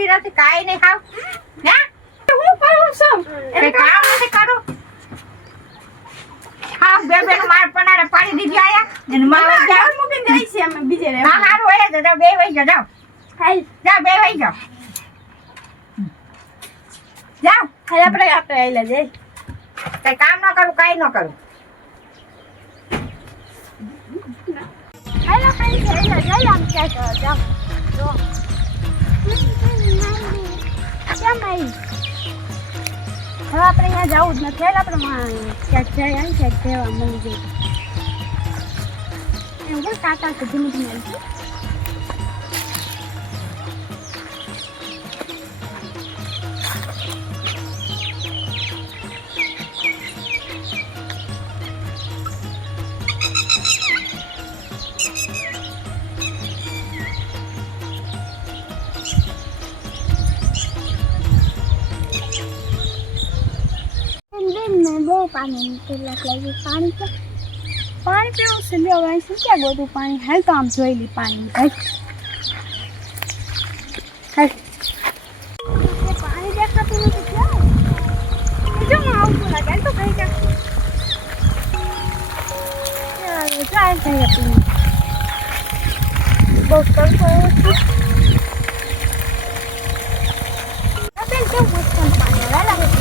આવતી નથી કાઈ નહીં ખાવ ના હું કરું છું એ કામ નથી કરું હા બે માર પનારે પાડી દીધી આયા અને મારે જાવ મૂકી દઈ છે અમે બીજે રે હા હારું હોય તો બે વઈ જાવ હાલ જા બે વઈ જાવ જાવ હાલ આપણે આઈલા જઈ કઈ કામ ન કરું કાઈ ન કરું હાલ આપણે આઈલા જઈ આમ ક્યાં જાવ જો કેમ આઈ હવે આપણે અહીંયા જવું જ નથી આપણે ક્યાંક જાય આવી ક્યાંક જવા મળી જાય એમ કે કાકા તો ધીમે ધીમે આવી पानी लगी पानी के पानी पीવું છે લે હવે શું ક્યાં ગોતું પાણી હાલ તો આમ જોઈ લી પાણી હાલ હાલ પાણી દેખાતું નથી ક્યાં જો હું આવું લાગે તો કઈ જા યાર જાય જાય આપણી બહુ તડકો છે આપણે કેવું મસ્ત પાણી વાલા હે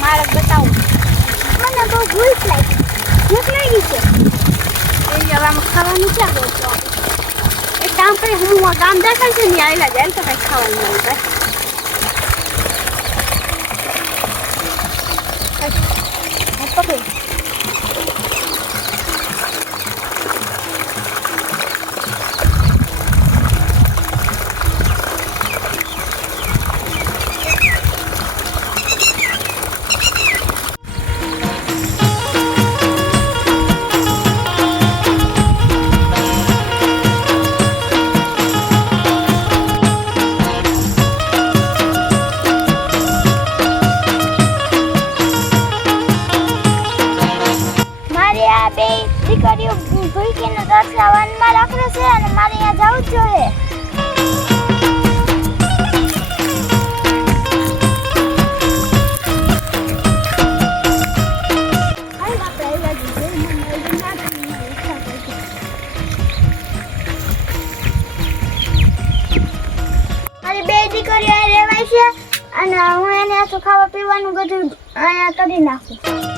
માર્ગ બતાવું મને બહુ ભૂખ લાગી છે એ હવે ખાવાનું ક્યાં ગયો એક કામ કરી હું ગામ દેખાય છે ને આવેલા જાય તો કઈ ખાવાનું મળે પકડી વનમાં રાખે છે અને મારે અહીંયા જવું જ જોઈએ મારી બે દીકરીઓ રહેવાય છે અને હું એને આખું ખાવા પીવાનું બધું અહીંયા કરી નાખું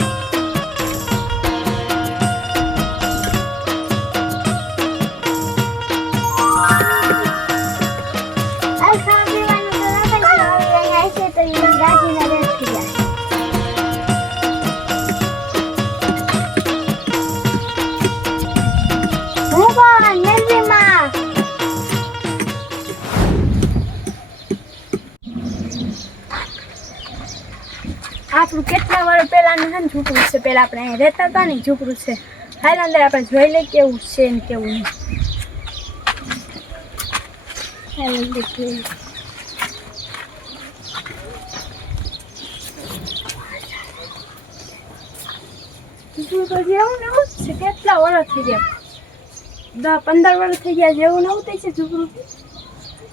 આપણું કેટલા વર્ષ પહેલાનું છે ને ઝૂંપડું છે પહેલાં આપણે અહીંયા રહેતા હતા ને ઝૂંપડું છે હાલ અંદર આપણે જોઈ લઈએ કેવું છે ને કેવું નહીં હાલ અંદર જોઈ ઝૂકડું તો જેવું ને એવું જ છે. કેટલા વર્ષ થઈ ગયા, 10-15 વર્ષ થઈ ગયા જેવું નવું થઈ છે ઝૂકડું.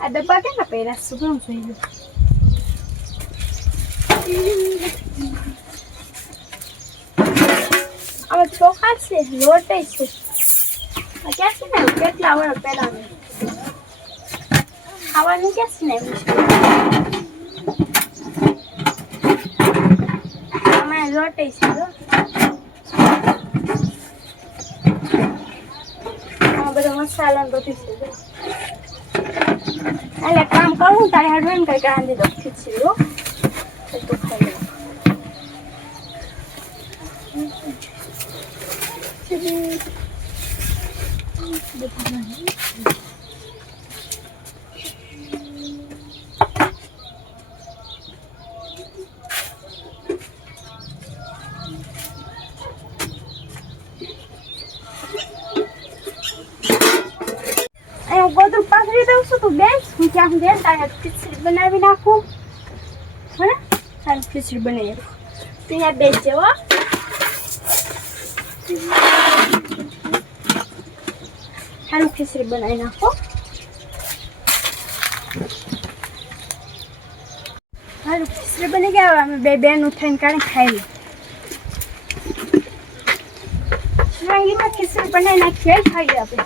આ ડબ્બા કેટલા પહેર્યા છે ઘણું થઈ ગયું. હવે ચોખા છે, લોટ છે. ક્યાં છે ને કેટલા વર્ષ પહેલા ખાવાનું ક્યાં છે ને અમે લોટ છે. બધો મસાલો બધું છે. એટલે કામ કરું તારે હડવાનું કઈ રાંધી દો ખીચડી. હો તો ખાઈ લો. ગોદરું પાથરી દઉં છું તું બેસ. હું ત્યાં સુધી તારે ખીચડી બનાવી નાખું. હે તારે ખીચડી બનાવી તું ત્યાં બેસજે. હો સારું ખીચડી બનાવી નાખો. સારું ખીચડી બની ગયા. અમે બે બેનું થઈને કાઢી ખાઈ લે. શિવાંગીમાં ખીચડી બનાવી નાખીએ ખાઈએ આપણે.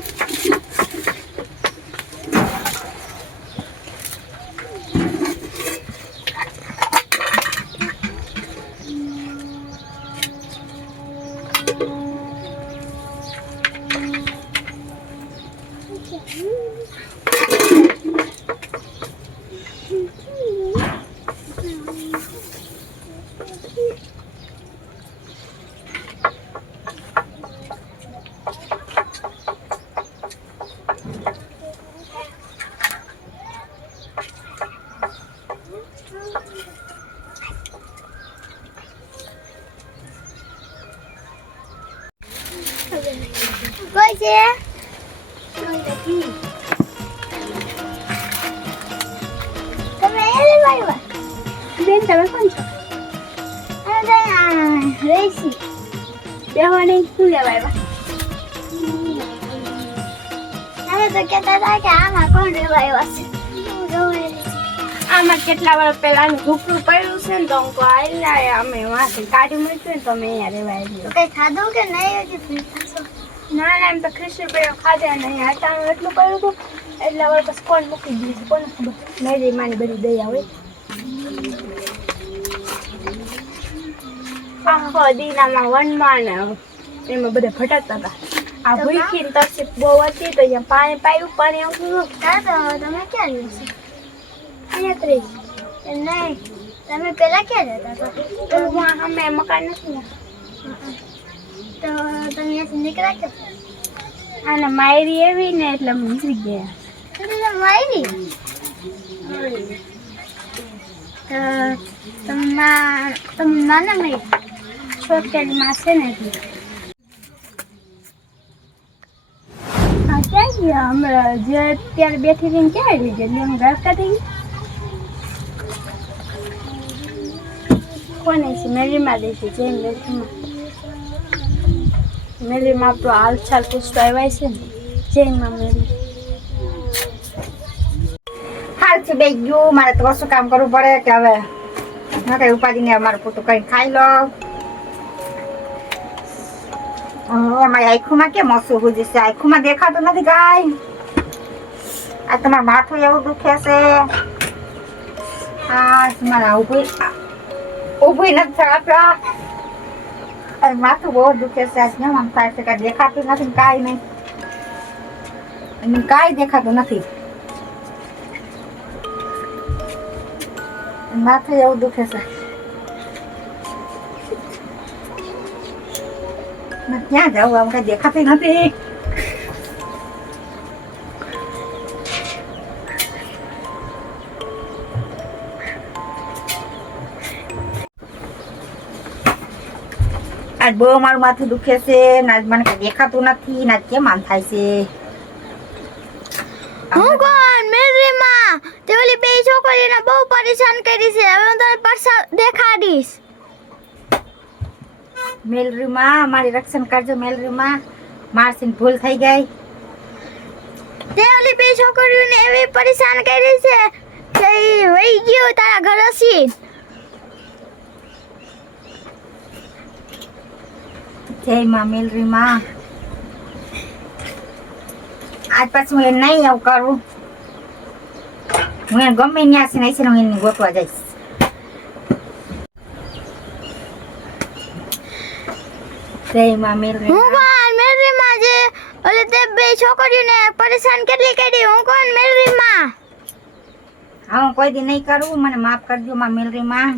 કોઈ છે તમે આવ્યા બેન? તમે કોણ છો? રેસી બેહવાની શું લેવા આવ્યા? અમે તો કહેતા હતા કે આમાં કોણ રહેવા આવ્યા છે. આમાં કેટલા વર્ષ પહેલાનું ઝૂકડું પડ્યું છે ને તો અમે વાંચી કાઢી મૂક્યું ને તો અમે અહીંયા રહેવા આવ્યું. કઈ ખાધું કે નહીં હજી? ના ના એમ તો ખીચડી પડ્યો ખાધે નહીં. અટાણું એટલું કર્યું હતું એટલા વાર પછી કોણ મૂકી દીધું કોને ખબર. મેરી માની બધી દયા હોય. આખો દીનામાં વનમાં ને એમાં બધા ભટકતા હતા. આ ભૂખી ને તરસી બહુ હતી તો અહીંયા પાણી પાયું. પાણી આવતું હતું. તમે ક્યાં રહ્યો છો? અહીંયા ત્રીસ નહીં. તમે પેલા ક્યાં રહેતા હતા? તો અમે મકાન નથી ને તો તમે અહીંયાથી નીકળ્યા કે? આને માયરી એવી ને એટલે નીકળી ગયા. એટલે માયરી તો તમે નાના મારી છોકરી માં છે ને એટલે. હા ક્યાં ગયા હમણાં જે અત્યારે બેઠી રહીને ક્યાં આવી ગયા? એટલે અમે રસ્તા થઈ ગયા. કોને છે? મેરીમાં દે છે. જૈન મેરીમાં. મેરીમાં આપણો હાલચાલ પૂછતો આવ્યા છે ને. જૈનમાં મેરી હાલ છે બે ગયું. મારે તો શું કામ કરવું પડે કે હવે ના કઈ ઉપાધિ ને અમારું પોતું કઈ ખાઈ લો. અમારી આખુમાં કેમ હસું ગુજે છે? આખુમાં દેખાતું નથી કાંઈ. આ તમારું માથું એવું દુખે છે. હા તમારા ઊભી નથી થતા. માથું બહુ દુખે છે. આજ કેમ આમ થાય છે? કાંઈ દેખાતું નથી કાંઈ નહીં. કાંઈ દેખાતું નથી. માથું એવું દુખે છે. ક્યાં જાવ? આમ કઈ દેખાતી નથી. આજ બહુ મારું માથું દુખે છે. આજ મને કઈ દેખાતું નથી. આજ કેમ આમ થાય છે? હું કોણ? મેરીમાં તે ઓલી બે છોકરીને બહુ પરેશાન કરી છે. હવે હું તને પાછા દેખાડીશ. મેલરી માં મારી રક્ષણ કરજો. મેલરી માં મારથી ભૂલ થઈ ગઈ. તે ઓલી બે છોકરીઓને એવી પરેશાન કરી છે કે ઈ વહી ગયો તારા ઘર હસી. જય માં મેલરી માં. આજ પછી હું એને નહીં એવું કરું. હું એને ગમે ત્યાં છે ને હું એને ગોતવા જઈશ. જય માં મેલરી હું કોણ મેલરી માં જે ઓલી તે બે છોકરીઓને પરેશાન કેટલી કરી. હું કોણ મેલરી માં. હા હું કોઈ દી નહીં કરું. મને માફ કરજો માં મેલરી માં.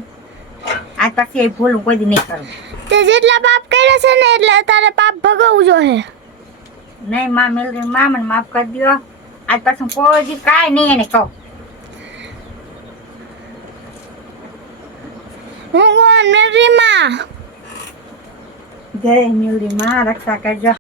આજ પછી એ ભૂલ હું કોઈ દી નહીં કરું. તે જેટલા પાપ કર્યા છે ને એટલે તારે પાપ ભોગવવું જોઈએ. નહીં માં મેલરી માં મને માફ કરી દો. આજ પછી હું કોઈ દી કાંઈ નહીં એને કહું. હું કોણ મેલરી માં. જય મેલરી માં રક્ષા કરજો.